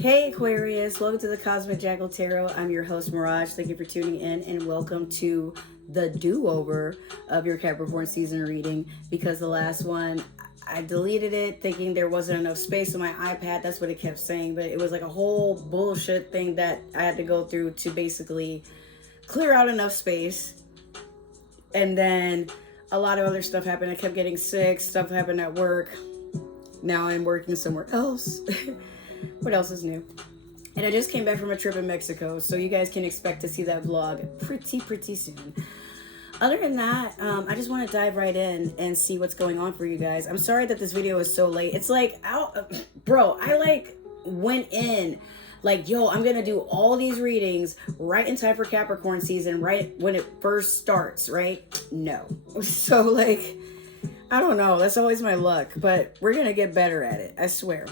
Hey Aquarius, welcome to the Cosmic Jackal Tarot. I'm your host Mirage. Thank you for tuning in and welcome to the do-over of your Capricorn season reading, because the last one I deleted it thinking there wasn't enough space on my iPad. That's what it kept saying, but it was like a whole bullshit thing that I had to go through to basically clear out enough space. And then a lot of other stuff happened. I kept getting sick, stuff happened at work. Now I'm working somewhere else. What else is new? And I just came back from a trip in Mexico, so you guys can expect to see that vlog pretty soon. Other than that, I just want to dive right in and see what's going on for you guys. I'm sorry that this video is so late. It's like, bro, I went in like, yo, I'm gonna do all these readings right in time for Capricorn season, right when it first starts, right? No. So like, I don't know, that's always my luck, but we're gonna get better at it, I swear.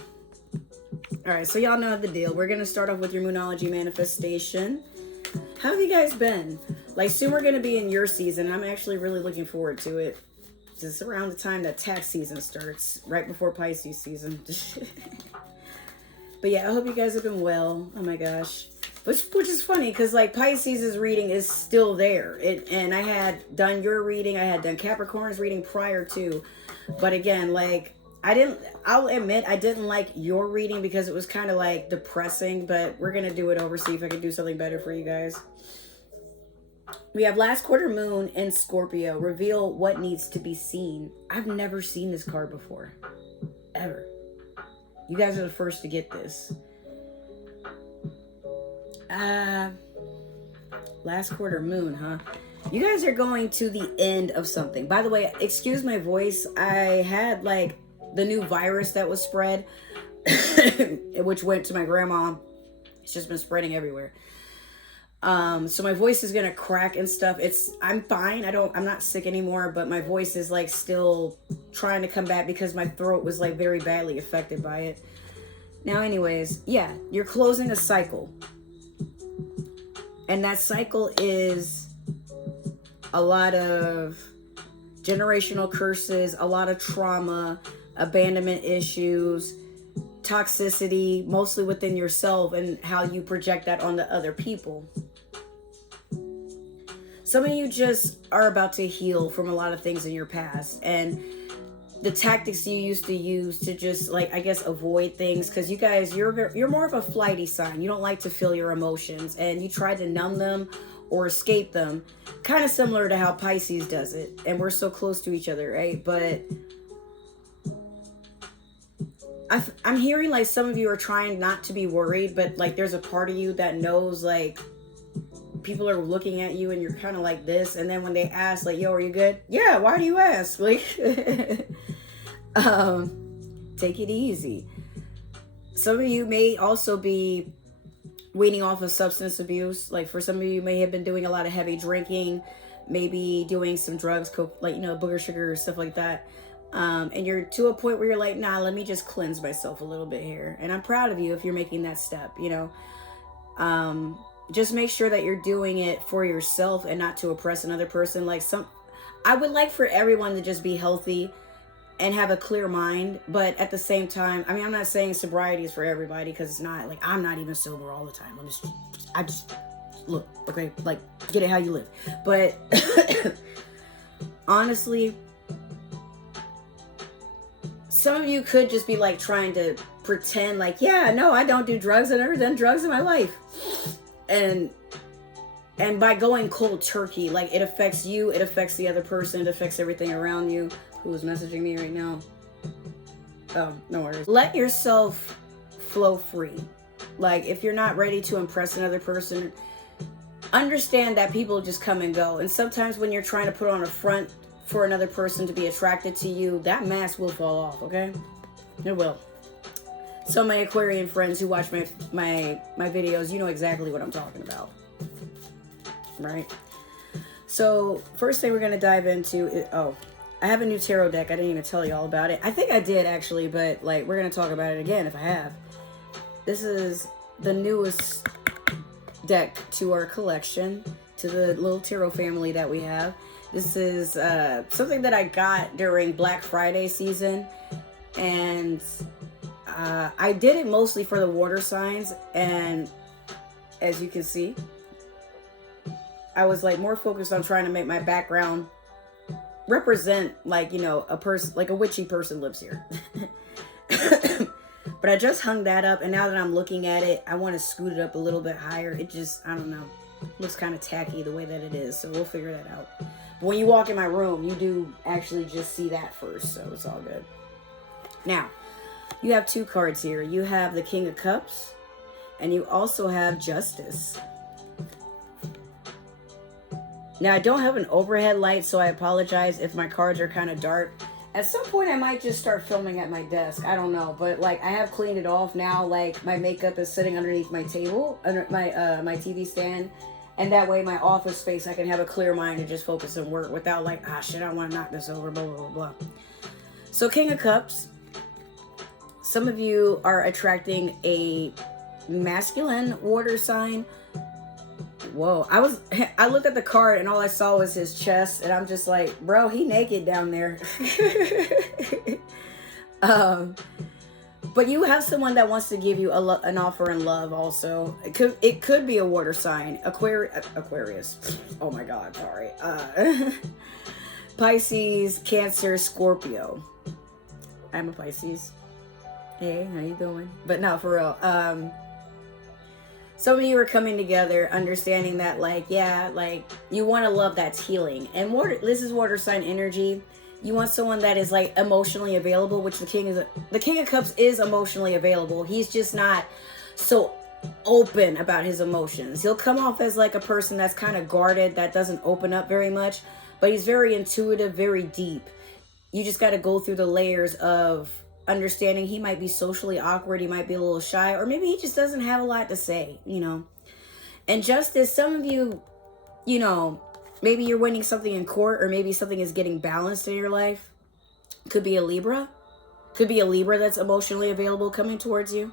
All right, so y'all know the deal. We're gonna start off with your Moonology manifestation. How have you guys been? Like, soon we're gonna be in your season. I'm actually really looking forward to it. It's around the time that tax season starts, right before Pisces season. But yeah, I hope you guys have been well. Oh my gosh. Which is funny, because like Pisces' reading is still there. And I had done your reading, I had done Capricorn's reading prior to. But again, like, I'll admit I didn't like your reading because it was kind of like depressing, but we're going to do it over, see if I can do something better for you guys. We have last quarter moon in Scorpio. Reveal what needs to be seen. I've never seen this card before. Ever. You guys are the first to get this. Last quarter moon, huh? You guys are going to the end of something. By the way, excuse my voice. I had like the new virus that was spread, which went to my grandma. It's just been spreading everywhere. So my voice is gonna crack and stuff. I'm fine. I'm not sick anymore, but my voice is like still trying to come back because my throat was like very badly affected by it. Now, anyways, yeah, you're closing a cycle. And that cycle is a lot of generational curses, a lot of trauma, abandonment issues, toxicity, mostly within yourself and how you project that onto other people. Some of you just are about to heal from a lot of things in your past, and the tactics you used to use to just like, I guess, avoid things, because you guys, you're more of a flighty sign. You don't like to feel your emotions, and you try to numb them or escape them, kind of similar to how Pisces does it. And we're so close to each other, right? But I'm hearing like some of you are trying not to be worried, but like there's a part of you that knows like people are looking at you and you're kind of like this. And then when they ask like, yo, are you good? Yeah, why do you ask? Like, take it easy. Some of you may also be weaning off of substance abuse. Like for some of you may have been doing a lot of heavy drinking, maybe doing some drugs, like, you know, booger sugar, stuff like that. And you're to a point where you're like, nah, let me just cleanse myself a little bit here. And I'm proud of you if you're making that step, you know. Just make sure that you're doing it for yourself and not to oppress another person. Like I would like for everyone to just be healthy and have a clear mind, but at the same time, I mean, I'm not saying sobriety is for everybody, because it's not. Like, I'm not even sober all the time. I just look, okay, like, get it how you live. But honestly, some of you could just be like trying to pretend like, yeah, no, I don't do drugs. I've never done drugs in my life. And by going cold turkey, like, it affects you, it affects the other person, it affects everything around you. Who is messaging me right now? Oh, no worries. Let yourself flow free. Like, if you're not ready to impress another person, understand that people just come and go. And sometimes when you're trying to put on a front for another person to be attracted to you, that mask will fall off, okay? It will. So my Aquarian friends who watch my videos, you know exactly what I'm talking about. Right? So first thing we're going to dive into is, I have a new tarot deck. I didn't even tell you all about it. I think I did actually, but like, we're going to talk about it again if I have. This is the newest deck to our collection, to the little tarot family that we have. This is something that I got during Black Friday season, and I did it mostly for the water signs, and as you can see, I was like more focused on trying to make my background represent like, you know, a person, like a witchy person lives here. But I just hung that up, and now that I'm looking at it, I want to scoot it up a little bit higher. It just, I don't know, looks kind of tacky the way that it is, so we'll figure that out. But when you walk in my room, you do actually just see that first, so it's all good. Now, you have two cards here. You have the King of Cups, and you also have Justice. Now, I don't have an overhead light, so I apologize if my cards are kind of dark. At some point, I might just start filming at my desk. I don't know, but like I have cleaned it off now. Like my makeup is sitting underneath my table, under my TV stand, and that way my office space, I can have a clear mind and just focus on work without like, shit, I want to knock this over, blah, blah, blah, blah. So King of Cups, some of you are attracting a masculine water sign. Whoa, I looked at the card and all I saw was his chest, and I'm just like, bro, he naked down there. But you have someone that wants to give you an offer in love also. It could be a water sign. Aquarius. Oh my God, sorry. Pisces, Cancer, Scorpio. I'm a Pisces. Hey, how you doing? But no, for real. Some of you are coming together, understanding that, like, yeah, like, you want a love that's healing. And this is water sign energy. You want someone that is, like, emotionally available, which the King of Cups is emotionally available. He's just not so open about his emotions. He'll come off as, like, a person that's kind of guarded, that doesn't open up very much. But he's very intuitive, very deep. You just got to go through the layers of understanding he might be socially awkward, he might be a little shy, or maybe he just doesn't have a lot to say, you know. And Justice, some of you, you know, maybe you're winning something in court, or maybe something is getting balanced in your life. Could be a Libra. Could be a Libra that's emotionally available coming towards you.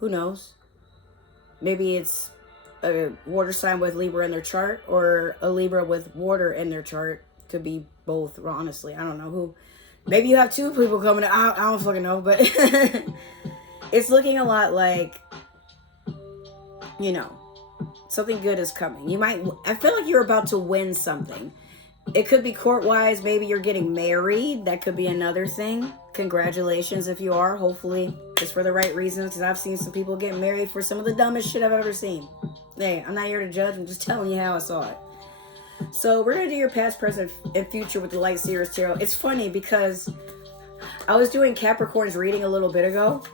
Who knows? Maybe it's a water sign with Libra in their chart, or a Libra with water in their chart. Could be both, honestly. I don't know who. Maybe you have two people coming. I don't fucking know, but it's looking a lot like, you know, something good is coming. I feel like you're about to win something. It could be court-wise. Maybe you're getting married. That could be another thing. Congratulations if you are. Hopefully it's for the right reasons, because I've seen some people get married for some of the dumbest shit I've ever seen. Hey, I'm not here to judge. I'm just telling you how I saw it. So we're going to do your past, present, and future with the Light Seers Tarot. It's funny because I was doing Capricorn's reading a little bit ago,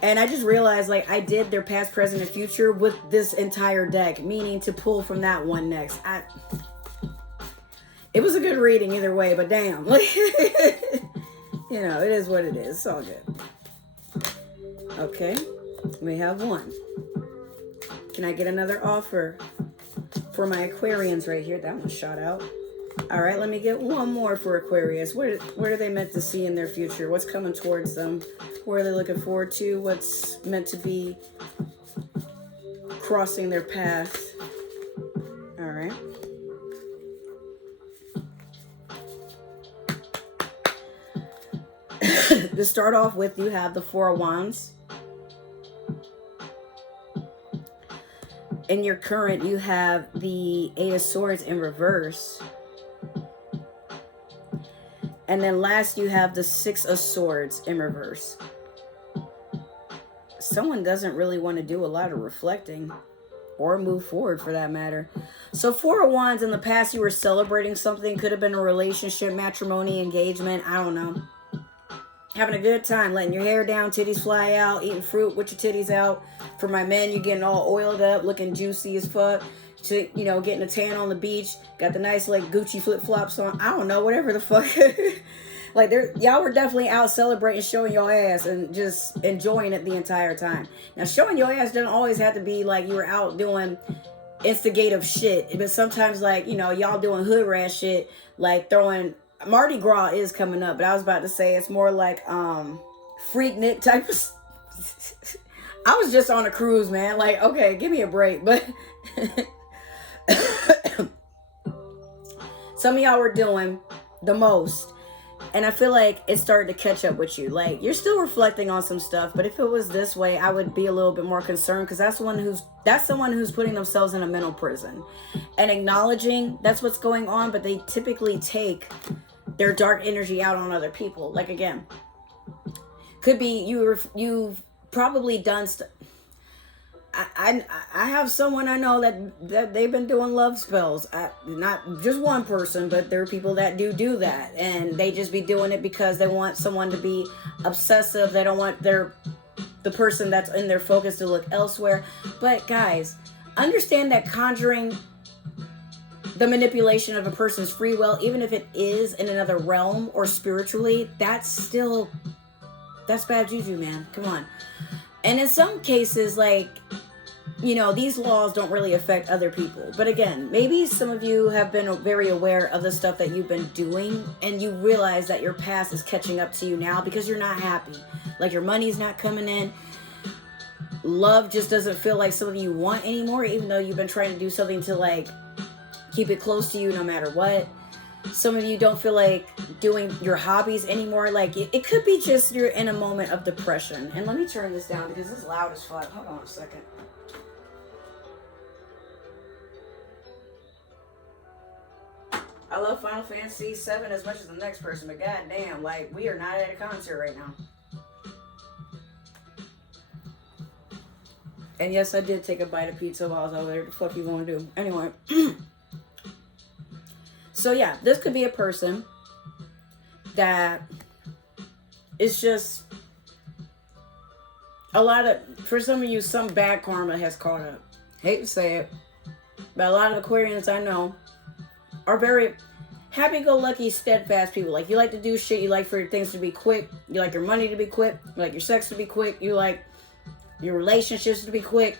and I just realized, like, I did their past, present, and future with this entire deck, meaning to pull from that one next. It was a good reading either way, but damn. Like, you know, it is what it is. It's all good. Okay, we have one. Can I get another offer for my Aquarians right here? That one shot out. All right, let me get one more for Aquarius. What are they meant to see in their future? What's coming towards them? What are they looking forward to? What's meant to be crossing their path? All right. To start off with, you have the Four of Wands. In your current, you have the Eight of Swords in reverse. And then last, you have the Six of Swords in reverse. Someone doesn't really want to do a lot of reflecting or move forward for that matter. So Four of Wands, in the past, you were celebrating something. Could have been a relationship, matrimony, engagement. I don't know. Having a good time, letting your hair down, titties fly out, eating fruit with your titties out. For my men, you're getting all oiled up, looking juicy as fuck. You know, getting a tan on the beach. Got the nice, like, Gucci flip-flops on. I don't know, whatever the fuck. Like, y'all were definitely out celebrating, showing your ass, and just enjoying it the entire time. Now, showing your ass doesn't always have to be like you were out doing instigative shit. But sometimes, like, you know, y'all doing hood rat shit, like throwing... Mardi Gras is coming up, but I was about to say it's more like Freaknik type of... I was just on a cruise, man. Like, okay, give me a break. But some of y'all were doing the most. And I feel like it's starting to catch up with you. Like, you're still reflecting on some stuff, but if it was this way, I would be a little bit more concerned, because that's someone who's putting themselves in a mental prison and acknowledging that's what's going on, but they typically take their dark energy out on other people. Like, again, could be you've probably done stuff. I have someone I know that they've been doing love spells. Not just one person, but there are people that do that, and they just be doing it because they want someone to be obsessive. They don't want the person that's in their focus to look elsewhere. But guys, understand that conjuring the manipulation of a person's free will, even if it is in another realm or spiritually, that's bad juju, man. Come on. And in some cases, like, you know, these laws don't really affect other people. But again, maybe some of you have been very aware of the stuff that you've been doing, and you realize that your past is catching up to you now because you're not happy. Like, your money's not coming in. Love just doesn't feel like something you want anymore, even though you've been trying to do something to, like, keep it close to you no matter what. Some of you don't feel like doing your hobbies anymore. Like, it could be just you're in a moment of depression. And let me turn this down because it's loud as fuck. Hold on a second. I love Final Fantasy VII as much as the next person, but goddamn, like, we are not at a concert right now. And yes, I did take a bite of pizza while I was over there. The fuck you gonna do? Anyway. So yeah, this could be a person that is just for some of you, some bad karma has caught up. Hate to say it, but a lot of Aquarians I know are very happy-go-lucky, steadfast people. Like, you like to do shit, you like for things to be quick, you like your money to be quick, you like your sex to be quick, you like your relationships to be quick.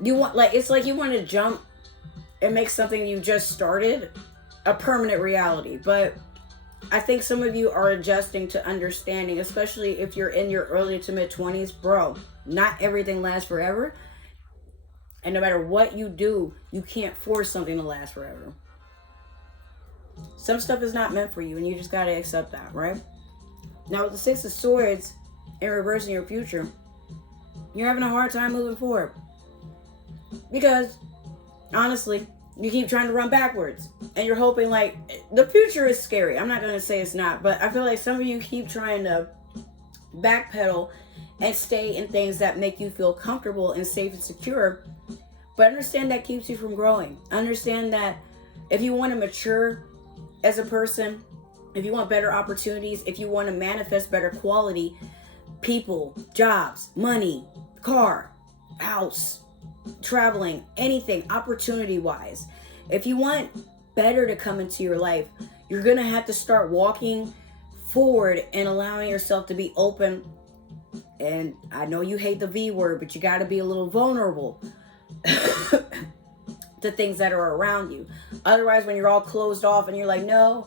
You want, like, it's like you want to jump and make something you just started a permanent reality. But I think some of you are adjusting to understanding, especially if you're in your early to mid-20s. Bro, not everything lasts forever. And no matter what you do, you can't force something to last forever. Some stuff is not meant for you, and you just got to accept that, right? Now, with the Six of Swords in reverse in your future, you're having a hard time moving forward. Because, honestly, you keep trying to run backwards. And you're hoping, like, the future is scary. I'm not going to say it's not, but I feel like some of you keep trying to backpedal and stay in things that make you feel comfortable and safe and secure. But understand that keeps you from growing. Understand that if you want to mature as a person, if you want better opportunities, if you want to manifest better quality, people, jobs, money, car, house, traveling, anything, opportunity-wise, if you want better to come into your life, you're going to have to start walking forward and allowing yourself to be open. And I know you hate the V word, but you got to be a little vulnerable to things that are around you. Otherwise, when you're all closed off and you're like, no,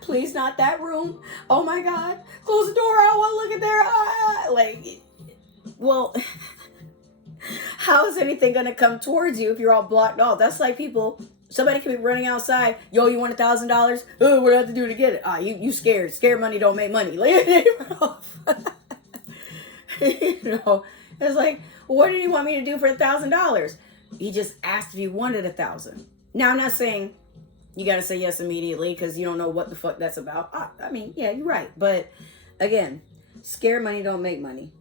please not that room. Oh my God, close the door. I don't want to look at there. Like, well, how is anything going to come towards you if you're all blocked off? That's like people, somebody could be running outside. Yo, you want $1,000? Oh, what do I have to do to get it? You scared. Scared money don't make money. You know, it's like, what did he want me to do for $1,000? He just asked if you wanted 1,000. Now, I'm not saying you got to say yes immediately because you don't know what the fuck that's about. I mean, yeah, you're right. But again, scared money don't make money.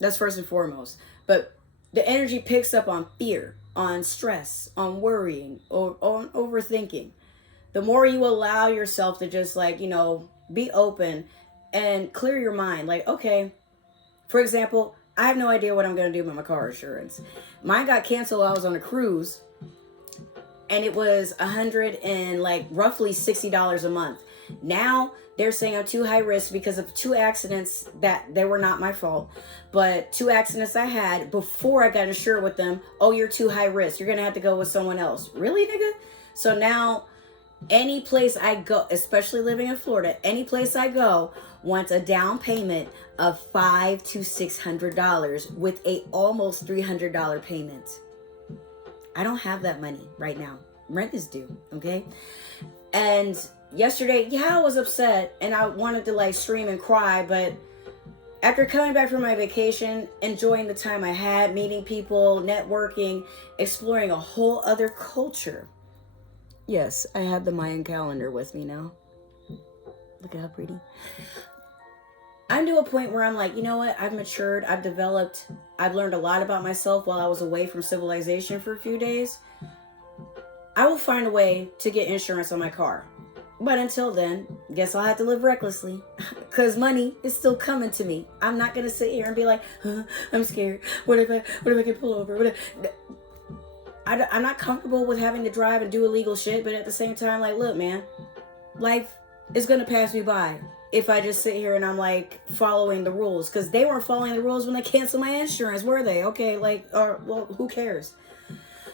That's first and foremost. But the energy picks up on fear, on stress, on worrying, or on overthinking. The more you allow yourself to just, like, you know, be open and clear your mind. Like, okay, for example, I have no idea what I'm going to do with my car insurance. Mine got canceled while I was on a cruise, and it was roughly $60 a month. Now they're saying I'm too high risk because of 2 accidents that they were not my fault, but 2 accidents I had before I got insured with them. Oh, you're too high risk. You're going to have to go with someone else. Really, nigga? So now any place I go, especially living in Florida, any place I go wants a down payment of $500 to $600 with a almost $300 payment. I don't have that money right now. Rent is due, okay? And yesterday, yeah, I was upset and I wanted to like scream and cry, but after coming back from my vacation, enjoying the time I had, meeting people, networking, exploring a whole other culture. Yes, I have the Mayan calendar with me now. Look at how pretty. I'm to a point where I'm like, you know what? I've matured. I've developed. I've learned a lot about myself while I was away from civilization for a few days. I will find a way to get insurance on my car. But until then, guess I'll have to live recklessly. Because money is still coming to me. I'm not going to sit here and be like, I'm scared. What if I get pulled over? I'm not comfortable with having to drive and do illegal shit. But at the same time, like, look, man, life is going to pass me by if I just sit here and I'm like following the rules. Because they weren't following the rules when they canceled my insurance, were they? Okay, like, well, who cares?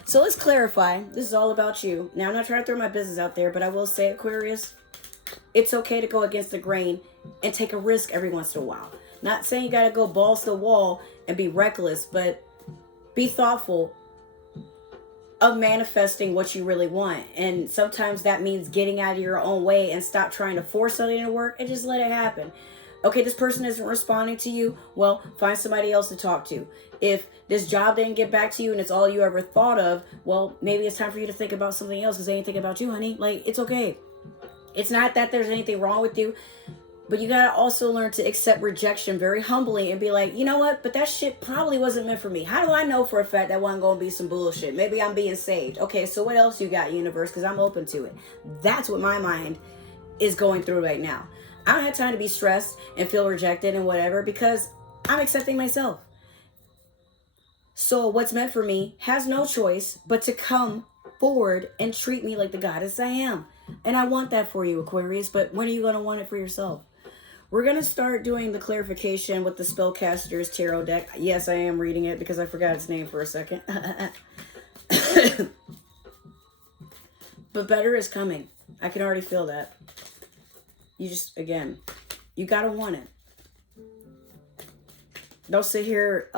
So let's clarify. This is all about you. Now, I'm not trying to throw my business out there, but I will say, Aquarius, it's okay to go against the grain and take a risk every once in a while. Not saying you got to go balls to the wall and be reckless, but be thoughtful of manifesting what you really want. And sometimes that means getting out of your own way and stop trying to force something to work and just let it happen. Okay, this person isn't responding to you. Well, find somebody else to talk to. If this job didn't get back to you and it's all you ever thought of, well, maybe it's time for you to think about something else because they ain't thinking about you, honey. Like, it's okay. It's not that there's anything wrong with you, but you got to also learn to accept rejection very humbly and be like, you know what? But that shit probably wasn't meant for me. How do I know for a fact that wasn't going to be some bullshit? Maybe I'm being saved. Okay, so what else you got, universe? Because I'm open to it. That's what my mind is going through right now. I don't have time to be stressed and feel rejected and whatever because I'm accepting myself. So what's meant for me has no choice but to come forward and treat me like the goddess I am. And I want that for you, Aquarius, but when are you going to want it for yourself? We're going to start doing the clarification with the Spellcaster's Tarot deck. Yes, I am reading it because I forgot its name for a second. But better is coming. I can already feel that. You just, again, you got to want it. Don't sit here,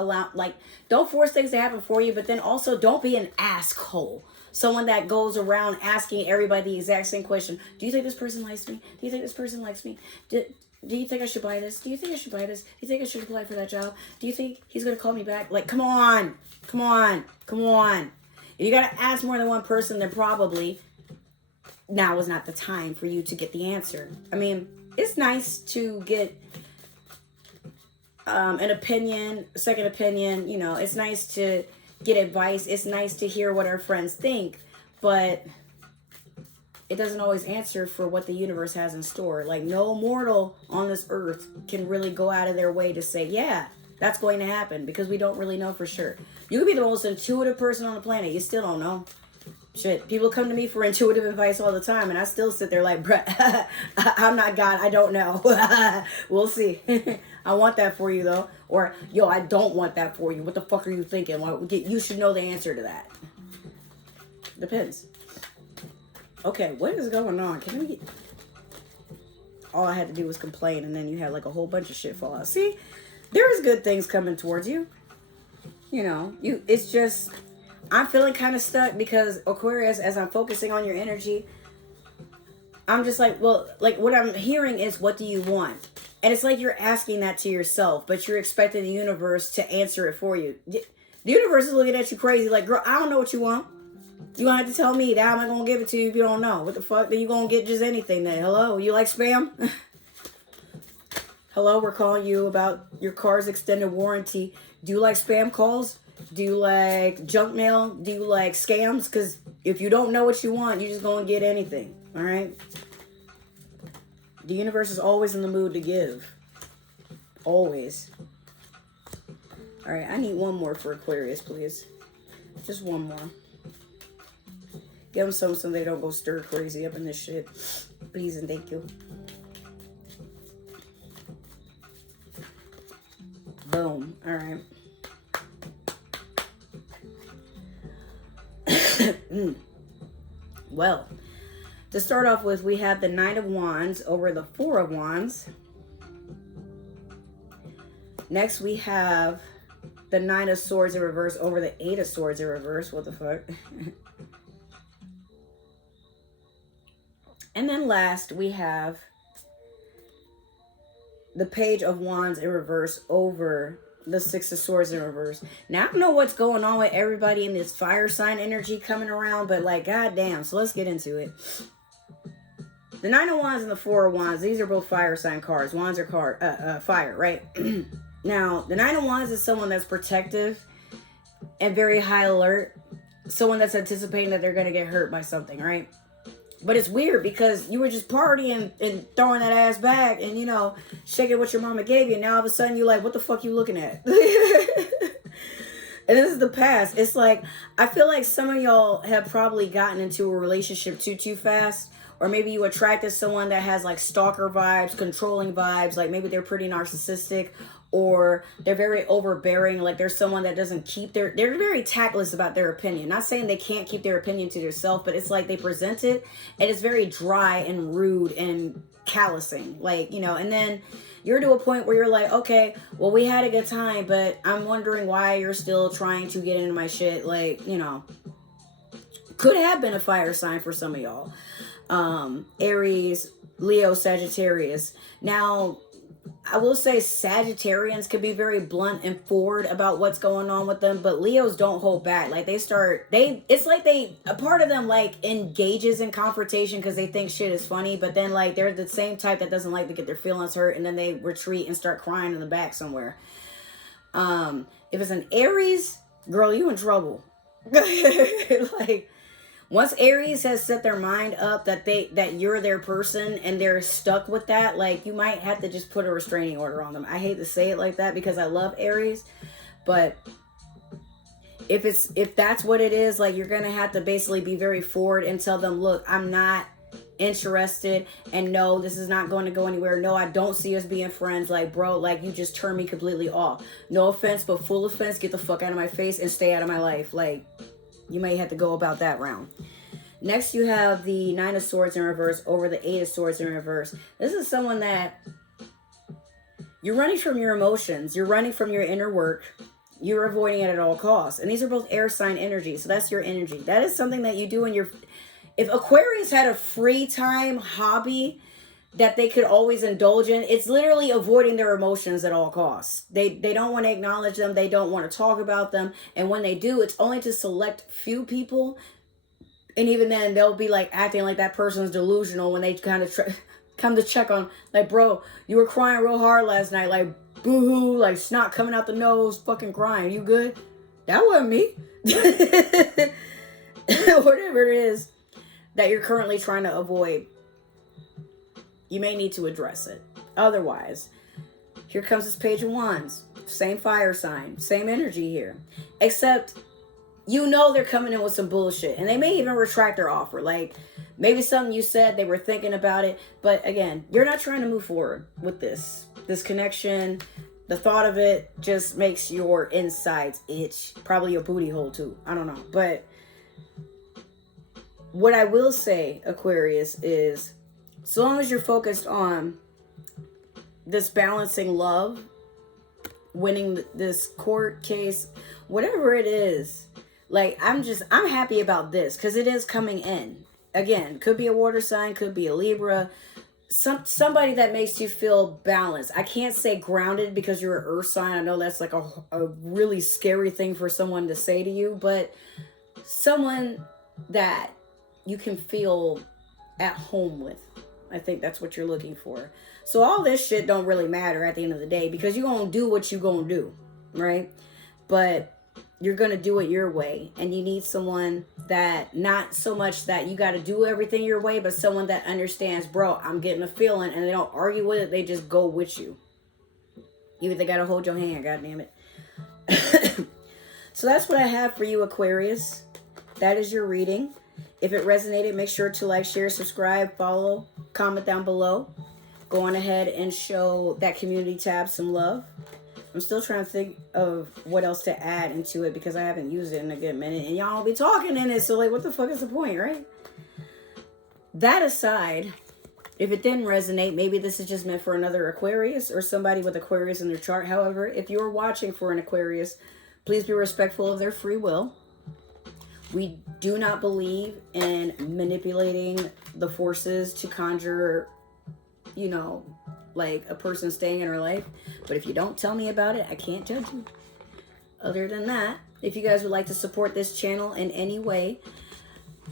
don't force things to happen for you, but then also don't be an asshole. Someone that goes around asking everybody the exact same question. Do you think this person likes me? Do you think this person likes me? Do you think I should buy this? Do you think I should buy this? Do you think I should apply for that job? Do you think he's going to call me back? Like, come on. If you got to ask more than one person, then probably now is not the time for you to get the answer. I mean, it's nice to get an opinion, a second opinion. You know, it's nice to get advice. It's nice to hear what our friends think, but it doesn't always answer for what the universe has in store. Like, no mortal on this earth can really go out of their way to say, yeah, that's going to happen, because we don't really know for sure. You could be the most intuitive person on the planet. You still don't know. Shit, people come to me for intuitive advice all the time, and I still sit there like, bruh, I'm not God, I don't know. We'll see. I want that for you, though. Or, yo, I don't want that for you. What the fuck are you thinking? Well, you should know the answer to that. Depends. Okay, what is going on? Can we get... All I had to do was complain, and then you had like a whole bunch of shit fall out. See, there is good things coming towards you. You know, it's just... I'm feeling kind of stuck because, Aquarius, as I'm focusing on your energy, I'm just like, well, like what I'm hearing is, what do you want? And it's like you're asking that to yourself, but you're expecting the universe to answer it for you. The universe is looking at you crazy like, girl, I don't know what you want. You gonna have to tell me that. How am I gonna give it to you if you don't know? What the fuck? Then you gonna get just anything then. Hello? You like spam? Hello, we're calling you about your car's extended warranty. Do you like spam calls? Do you like junk mail? Do you like scams? Because if you don't know what you want, you're just going to get anything. All right? The universe is always in the mood to give. Always. All right, I need one more for Aquarius, please. Just one more. Give them something so they don't go stir crazy up in this shit. Please and thank you. Boom. All right. Well, to start off with, we have the Knight of Wands over the Four of Wands. Next, we have the Nine of Swords in reverse over the Eight of Swords in reverse. What the fuck? And then last, we have the Page of Wands in reverse over the Six of Swords in reverse. Now, I don't know what's going on with everybody in this fire sign energy coming around, but like, goddamn. So let's get into it. The Nine of Wands and the Four of Wands, these are both fire sign cards. Wands are fire, right? Now, the Nine of Wands is someone that's protective and very high alert. Someone that's anticipating that they're going to get hurt by something, right? But it's weird because you were just partying and throwing that ass back and, you know, shaking what your mama gave you. And now all of a sudden you're like, what the fuck you looking at? And this is the past. It's like, I feel like some of y'all have probably gotten into a relationship too fast. Or maybe you attracted someone that has like stalker vibes, controlling vibes. Like maybe they're pretty narcissistic. Or they're very overbearing, like there's someone that doesn't keep they're very tactless about their opinion. Not saying they can't keep their opinion to themselves, but it's like they present it and it's very dry and rude and callousing. Like, you know, and then you're to a point where you're like, okay, well, we had a good time, but I'm wondering why you're still trying to get into my shit. Like, you know, could have been a fire sign for some of y'all. Aries, Leo, Sagittarius. Now, I will say Sagittarians could be very blunt and forward about what's going on with them, but Leos don't hold back. Like it's like a part of them like engages in confrontation because they think shit is funny, but then like they're the same type that doesn't like to get their feelings hurt, and then they retreat and start crying in the back somewhere. If it's an Aries, girl, you in trouble. Like, once Aries has set their mind up that you're their person and they're stuck with that, like you might have to just put a restraining order on them. I hate to say it like that because I love Aries, but if that's what it is, like you're gonna have to basically be very forward and tell them, look, I'm not interested, and no, this is not going to go anywhere. No, I don't see us being friends. Like, bro, like you just turned me completely off. No offense, but full offense. Get the fuck out of my face and stay out of my life. Like, you may have to go about that round. Next, you have the Nine of Swords in reverse over the Eight of Swords in reverse. This is someone that you're running from your emotions. You're running from your inner work. You're avoiding it at all costs. And these are both air sign energy. So that's your energy. That is something that you do in your... If Aquarius had a free time hobby that they could always indulge in, it's literally avoiding their emotions at all costs. They don't want to acknowledge them. They don't want to talk about them. And when they do, it's only to select few people. And even then, they'll be like acting like that person's delusional when they kind of come to check on, like, bro, you were crying real hard last night. Like, boo-hoo, like snot coming out the nose, fucking crying. You good? That wasn't me. Whatever it is that you're currently trying to avoid, you may need to address it. Otherwise, here comes this Page of Wands. Same fire sign. Same energy here. Except, you know they're coming in with some bullshit. And they may even retract their offer. Like, maybe something you said, they were thinking about it. But again, you're not trying to move forward with this. This connection, the thought of it just makes your insides itch. Probably your booty hole too. I don't know. But what I will say, Aquarius, is so long as you're focused on this balancing love, winning this court case, whatever it is, like, I'm happy about this because it is coming in. Again, could be a water sign, could be a Libra, somebody that makes you feel balanced. I can't say grounded because you're an earth sign. I know that's like a really scary thing for someone to say to you, but someone that you can feel at home with. I think that's what you're looking for. So all this shit don't really matter at the end of the day because you're going to do what you're going to do, right? But you're going to do it your way. And you need someone that, not so much that you got to do everything your way, but someone that understands, bro, I'm getting a feeling, and they don't argue with it. They just go with you. You either got to hold your hand, goddammit. So that's what I have for you, Aquarius. That is your reading. If it resonated, make sure to like, share, subscribe, follow, comment down below. Go on ahead and show that community tab some love. I'm still trying to think of what else to add into it because I haven't used it in a good minute. And y'all be talking in it, so like, what the fuck is the point, right? That aside, if it didn't resonate, maybe this is just meant for another Aquarius or somebody with Aquarius in their chart. However, if you're watching for an Aquarius, please be respectful of their free will. We do not believe in manipulating the forces to conjure, you know, like a person staying in our life. But if you don't tell me about it, I can't judge you. Other than that, if you guys would like to support this channel in any way,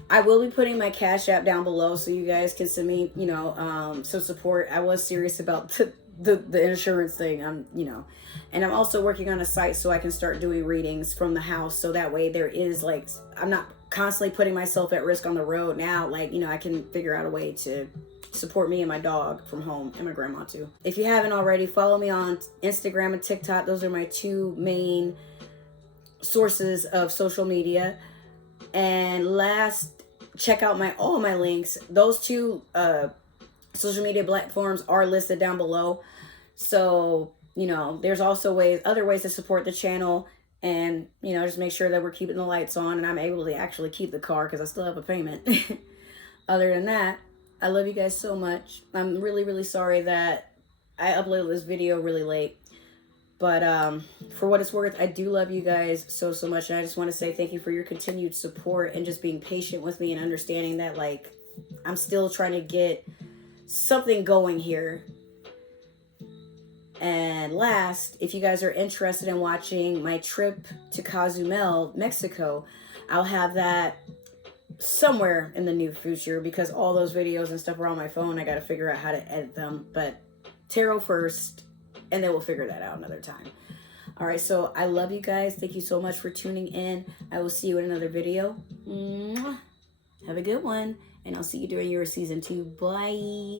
I will be putting my Cash App down below so you guys can send me, you know, some support. I was serious about the insurance thing, you know, and I'm also working on a site so I can start doing readings from the house. So that way there is like, I'm not constantly putting myself at risk on the road now. Like, you know, I can figure out a way to support me and my dog from home, and my grandma too. If you haven't already, follow me on Instagram and TikTok. Those are my two main sources of social media. And last, check out all my links. Those two social media platforms are listed down below. So, you know, there's also other ways to support the channel, and, you know, just make sure that we're keeping the lights on and I'm able to actually keep the car because I still have a payment. Other than that, I love you guys so much. I'm really, really sorry that I uploaded this video really late. But for what it's worth, I do love you guys so, so much. And I just want to say thank you for your continued support and just being patient with me and understanding that, like, I'm still trying to get something going here. And last, if you guys are interested in watching my trip to Cozumel, Mexico, I'll have that somewhere in the near future because all those videos and stuff are on my phone. I got to figure out how to edit them. But tarot first, and then we'll figure that out another time. All right, so I love you guys. Thank you so much for tuning in. I will see you in another video. Mwah. Have a good one, and I'll see you during your season 2. Bye.